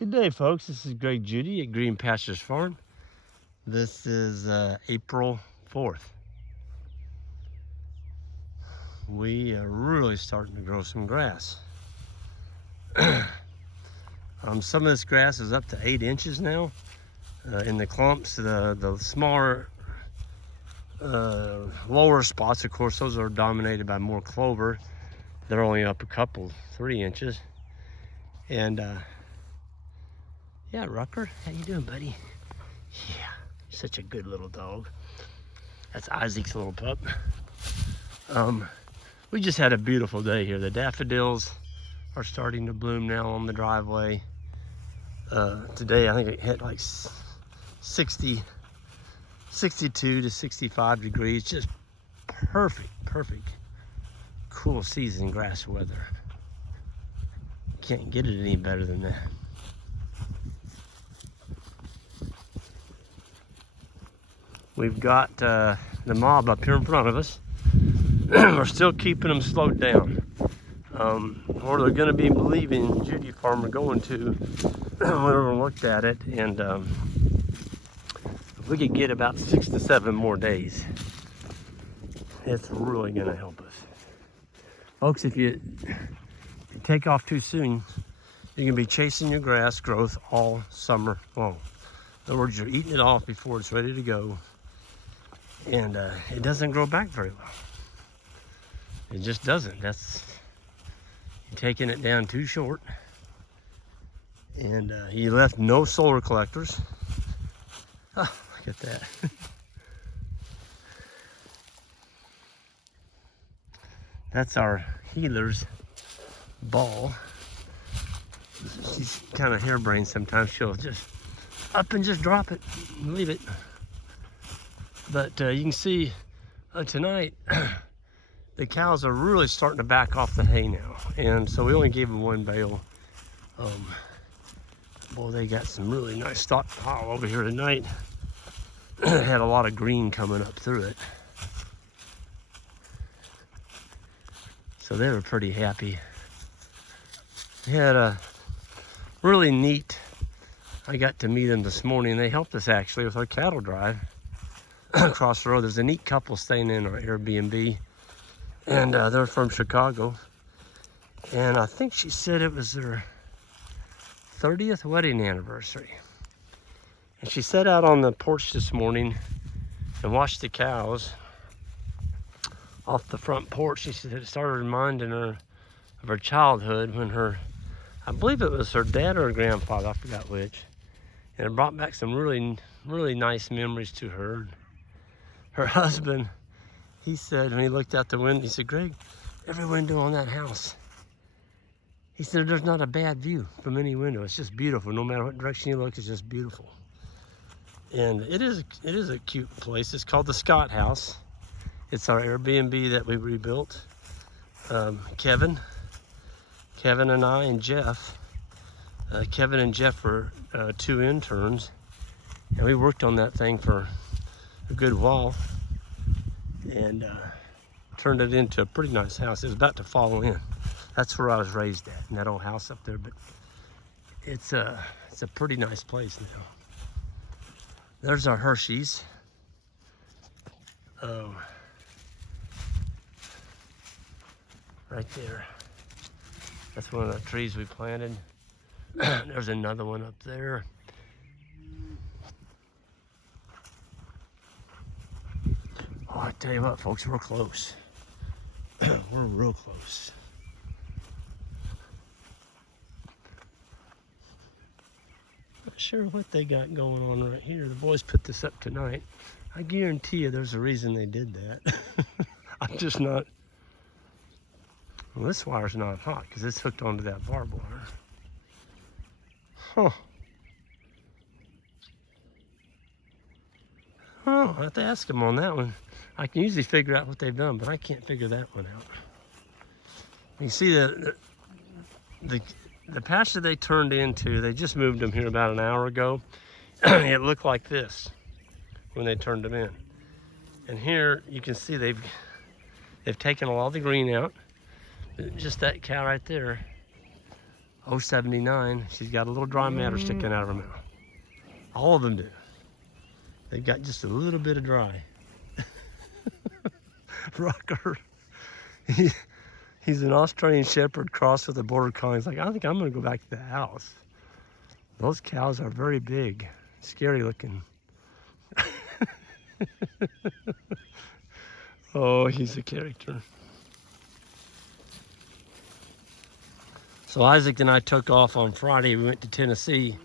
Good day, folks. This is Greg Judy at Green Pastures Farm. This is April 4th. We are really starting to grow some grass. Some of this grass is up to 8 inches now. In the clumps, the smaller, lower spots, of course, those are dominated by more clover. They're only up a couple, 3 inches. And yeah, Rucker, how you doing, buddy? Yeah, such a good little dog. That's Isaac's little pup. We just had a beautiful day here. The daffodils are starting to bloom now on the driveway. Today, I think it hit like 62 to 65 degrees. Just perfect, cool season grass weather. Can't get it any better than that. We've got the mob up here in front of us. We're still keeping them slowed down. Or they're going to be leaving Judy Farm. We're going to whenever we looked at it, and if we could get about 6 to 7 more days, it's really going to help us. Folks, if you take off too soon, you're going to be chasing your grass growth all summer long. In other words, you're eating it off before it's ready to go. And it doesn't grow back very well. It just doesn't. You're taking it down too short. And you left no solar collectors. Oh, look at that. That's our healer's ball. She's kind of harebrained sometimes. She'll just up and just drop it and leave it. But you can see tonight, the cows are really starting to back off the hay now. And so we only gave them 1 bale. Boy, they got some really nice stockpile over here tonight. Had a lot of green coming up through it. So they were pretty happy. They had a really neat, I got to meet them this morning. They helped us actually with our cattle drive. Across the road, there's a neat couple staying in our Airbnb, and they're from Chicago, and I think she said it was their 30th wedding anniversary. And she sat out on the porch this morning and watched the cows off the front porch. She said it started reminding her of her childhood when I believe it was her dad or her grandfather, I forgot which, and it brought back some really nice memories to her. Her husband, he said, when he looked out the window, he said, Greg, every window on that house, he said, there's not a bad view from any window. It's just beautiful. No matter what direction you look, it's just beautiful. And it is a cute place. It's called the Scott House. It's our Airbnb that we rebuilt. Kevin and I and Jeff. Kevin and Jeff were 2 interns, and we worked on that thing for a good while, and turned it into a pretty nice house. It was about to fall in. That's where I was raised at, in that old house up there. But it's a pretty nice place now. There's our Hershey's. Right there. That's one of the trees we planted. There's another one up there. Oh, I tell you what, folks, we're close. We're real close. Not sure what they got going on right here. The boys put this up tonight. I guarantee you there's a reason they did that. I'm just not. Well, this wire's not hot because it's hooked onto that barbed wire. Huh. Oh, I have to ask them on that one. I can usually figure out what they've done, but I can't figure that one out. You see the pasture they turned into, they just moved them here about an hour ago. It looked like this when they turned them in. And here you can see they've taken all the green out. Just that cow right there 079. She's got a little dry matter sticking out of her mouth. All of them do. They've got just a little bit of dry. Rucker. He's an Australian Shepherd crossed with a Border Collie. He's like, I think I'm going to go back to the house. Those cows are very big, scary looking. Oh, he's a character. So Isaac and I took off on Friday. We went to Tennessee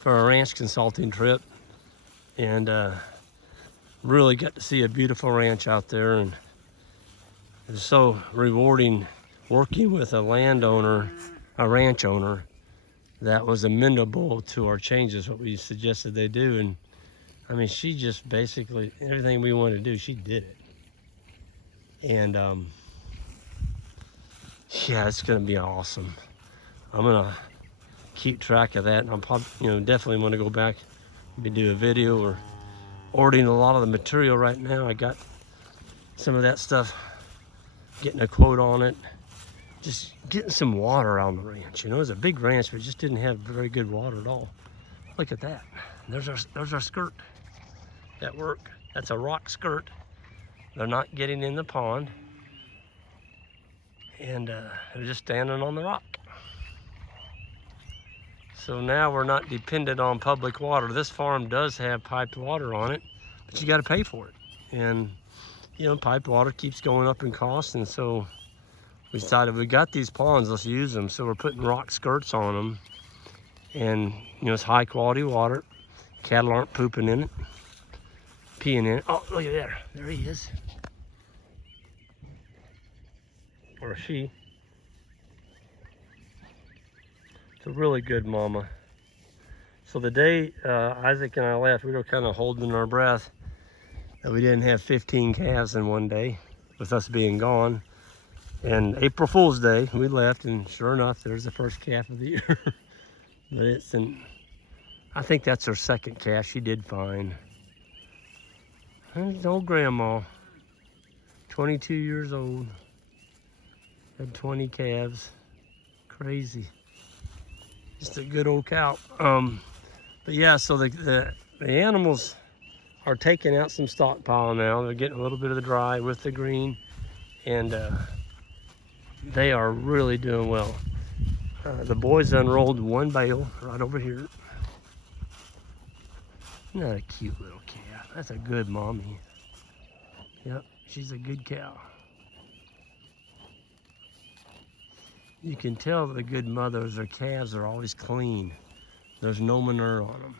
for a ranch consulting trip, and really got to see a beautiful ranch out there. And it was so rewarding working with a landowner, a ranch owner, that was amenable to our changes, what we suggested they do. And I mean, she just basically, everything we wanted to do, she did it. And yeah, it's gonna be awesome. I'm gonna keep track of that, and I'm probably, definitely want to go back, maybe do a video or ordering a lot of the material right now. I got some of that stuff, getting a quote on it, just getting some water on the ranch. It was a big ranch, but it just didn't have very good water at all. Look at that. There's our skirt at work. That's a rock skirt. They're not getting in the pond, and they're just standing on the rock. So now we're not dependent on public water. This farm does have piped water on it, but you got to pay for it. And piped water keeps going up in cost, and so we decided we got these ponds, let's use them. So we're putting rock skirts on them, and it's high quality water. Cattle aren't pooping in it, peeing in it. Oh, look at there. There he is. Or she. It's a really good mama. So the day Isaac and I left, we were kind of holding our breath that we didn't have 15 calves in one day with us being gone. And April Fool's Day, we left, and sure enough, there's the first calf of the year. But I think that's her second calf. She did fine. There's old grandma, 22 years old, had 20 calves. Crazy. Just a good old cow. But yeah, so the animals are taking out some stockpile now. They're getting a little bit of the dry with the green, and they are really doing well. The boys unrolled one bale right over here. Isn't that a cute little calf? That's a good mommy. Yep, she's a good cow. You can tell the good mothers, their calves are always clean. There's no manure on them.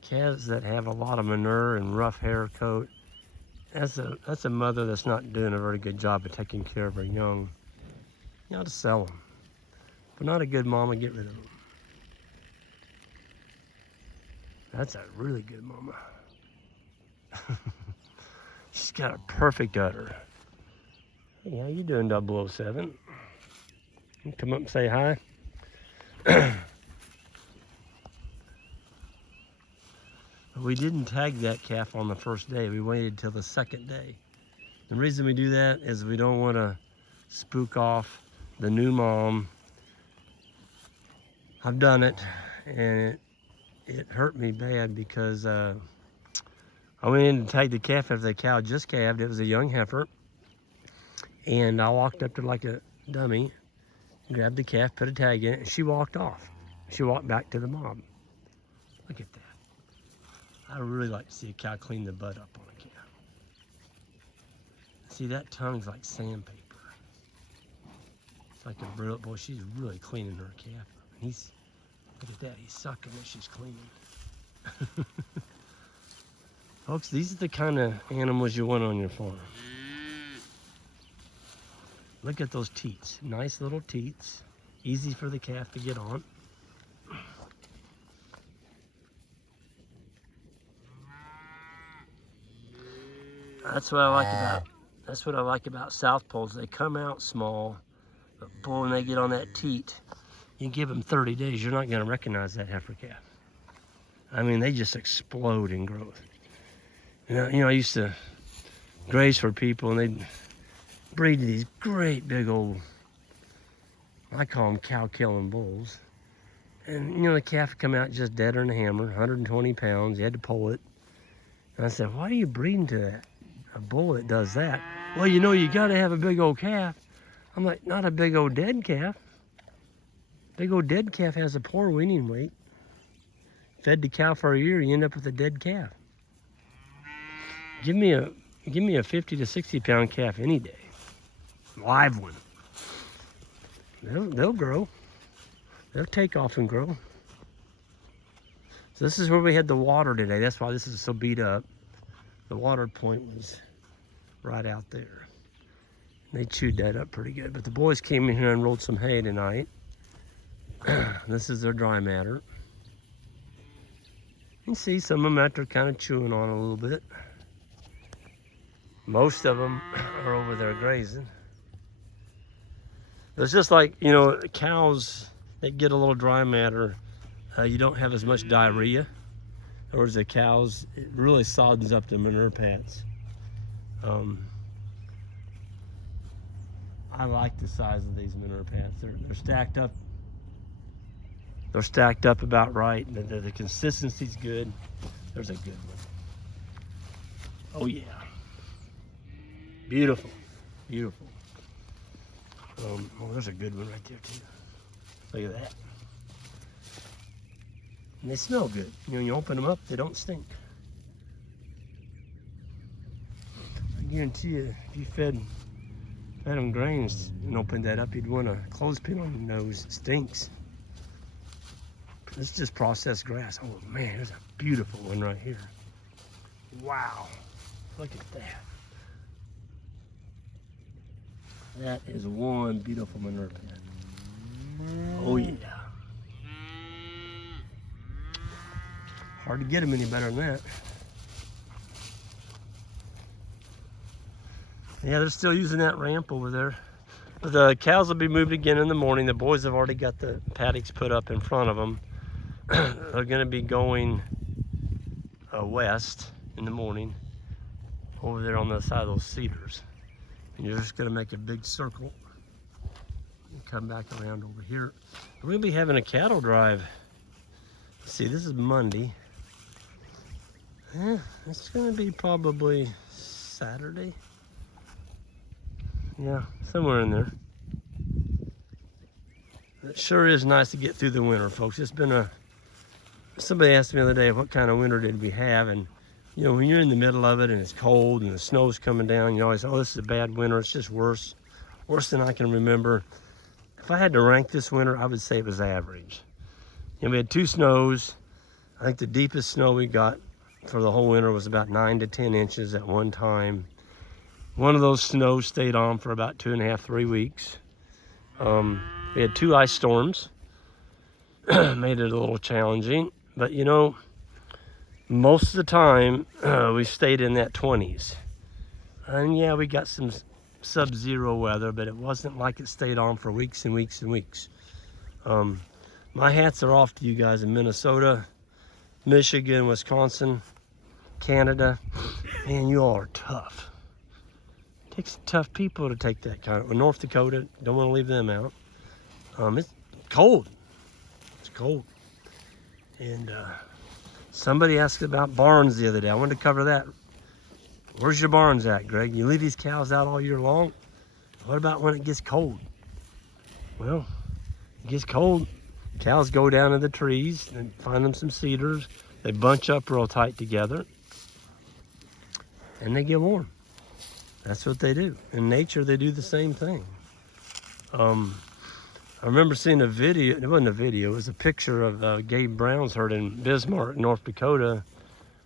Calves that have a lot of manure and rough hair coat, that's a mother that's not doing a very good job of taking care of her young. You ought to sell them. But not a good mama, get rid of them. That's a really good mama. She's got a perfect udder. Hey, how you doing, 007? You come up and say hi. We didn't tag that calf on the first day. We waited till the second day. The reason we do that is we don't want to spook off the new mom. I've done it, and it hurt me bad because I went in to tag the calf after the cow just calved. It was a young heifer. And I walked up to like a dummy, grabbed the calf, put a tag in it, and she walked off. She walked back to the mom. Look at that. I really like to see a cow clean the butt up on a calf. See, that tongue's like sandpaper. It's like a brilliant boy. She's really cleaning her calf. Look at that. He's sucking as she's cleaning. Folks, these are the kind of animals you want on your farm. Look at those teats. Nice little teats. Easy for the calf to get on. That's what I like about South Poles. They come out small, but boy, when they get on that teat, you give them 30 days, you're not going to recognize that heifer calf. I mean, they just explode in growth. I used to graze for people, and they'd breed these great big old I call them cow-killing bulls. And, you know, the calf would come out just deader than a hammer, 120 pounds. You had to pull it. And I said, why are you breeding to that? A bull that does that? Well, you know, you got to have a big old calf. I'm like, not a big old dead calf. Big old dead calf has a poor weaning weight. Fed the cow for a year, you end up with a dead calf. Give me a 50 to 60 pound calf any day. Live one. They'll grow. They'll take off and grow. So this is where we had the water today. That's why this is so beat up. The water point was right out there. They chewed that up pretty good. But the boys came in here and rolled some hay tonight. This is their dry matter. You can see some of them out there kind of chewing on a little bit. Most of them are over there grazing. It's just like, you know, cows that get a little dry matter, you don't have as much diarrhea. In other words, the cows, it really softens up the manure pads. I like the size of these manure pads. They're stacked up. They're stacked up about right. The consistency's good. There's a good one. Oh yeah. Beautiful, beautiful. Oh, there's a good one right there too. Look at that. And they smell good. You know, you open them up, they don't stink. I guarantee you, if you fed them grains and opened that up, you'd want a clothespin on your nose. It stinks. It's just processed grass. Oh man, there's a beautiful one right here. Wow, look at that. That is one beautiful manure pad. Oh yeah. Hard to get them any better than that. Yeah, they're still using that ramp over there. But the cows will be moved again in the morning. The boys have already got the paddocks put up in front of them. They're gonna be going west in the morning over there on the side of those cedars. And you're just gonna make a big circle and come back around over here. We're gonna be having a cattle drive. Let's see, this is Monday. Yeah, it's gonna be probably Saturday. Yeah, somewhere in there. It sure is nice to get through the winter, folks. It's been somebody asked me the other day, what kind of winter did we have? And you know, when you're in the middle of it and it's cold and the snow's coming down, you always, oh, this is a bad winter. It's just worse than I can remember. If I had to rank this winter, I would say it was average. And we had 2 snows. I think the deepest snow we got for the whole winter was about 9 to 10 inches at one time. One of those snows stayed on for about 2.5, 3 weeks. We had 2 ice storms. Made it a little challenging, but you know, most of the time we stayed in that 20s. And yeah, we got some sub-zero weather, but it wasn't like it stayed on for weeks and weeks and weeks. My hats are off to you guys in Minnesota, Michigan, Wisconsin, Canada. Man, you all are tough. It takes tough people to take that kind of, North Dakota, don't want to leave them out. It's cold. It's cold. And somebody asked about barns the other day. I wanted to cover that. Where's your barns at, Greg? You leave these cows out all year long? What about when it gets cold? Well, it gets cold. Cows go down to the trees and find them some cedars. They bunch up real tight together. And they get warm. That's what they do. In nature, they do the same thing. I remember seeing a video, it wasn't a video, it was a picture of Gabe Brown's herd in Bismarck, North Dakota.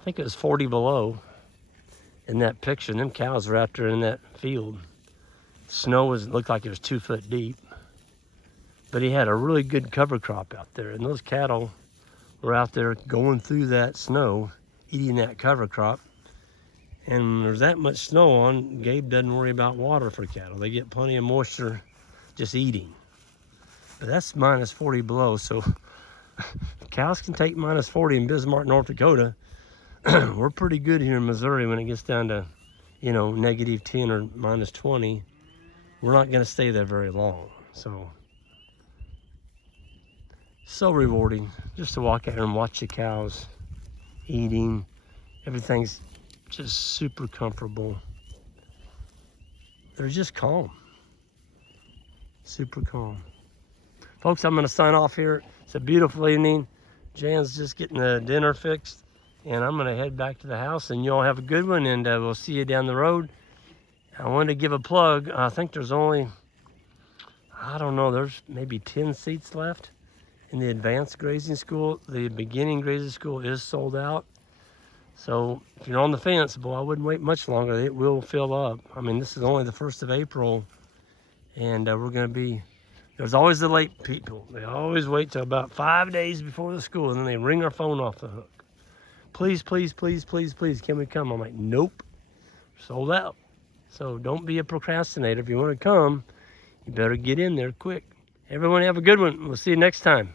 I think it was 40 below in that picture, and them cows were out there in that field. Snow looked like it was 2 foot deep, but he had a really good cover crop out there, and those cattle were out there going through that snow, eating that cover crop. And when there's that much snow on, Gabe doesn't worry about water for cattle. They get plenty of moisture just eating. But that's minus 40 below, so cows can take minus 40 in Bismarck, North Dakota. We're pretty good here in Missouri when it gets down to, you know, -10 or -20. We're not gonna stay there very long. So So rewarding just to walk out here and watch the cows eating. Everything's just super comfortable. They're just calm. Super calm. Folks, I'm gonna sign off here. It's a beautiful evening. Jan's just getting the dinner fixed, and I'm gonna head back to the house, and you all have a good one, and we'll see you down the road. I wanted to give a plug. I think there's only, I don't know, there's maybe 10 seats left in the advanced grazing school. The beginning grazing school is sold out. So if you're on the fence, boy, I wouldn't wait much longer. It will fill up. I mean, this is only the 1st of April, and we're gonna be, there's always the late people. They always wait till about 5 days before the school, and then they ring our phone off the hook. Please, please, please, please, please, can we come? I'm like, nope, sold out. So don't be a procrastinator. If you wanna come, you better get in there quick. Everyone have a good one. We'll see you next time.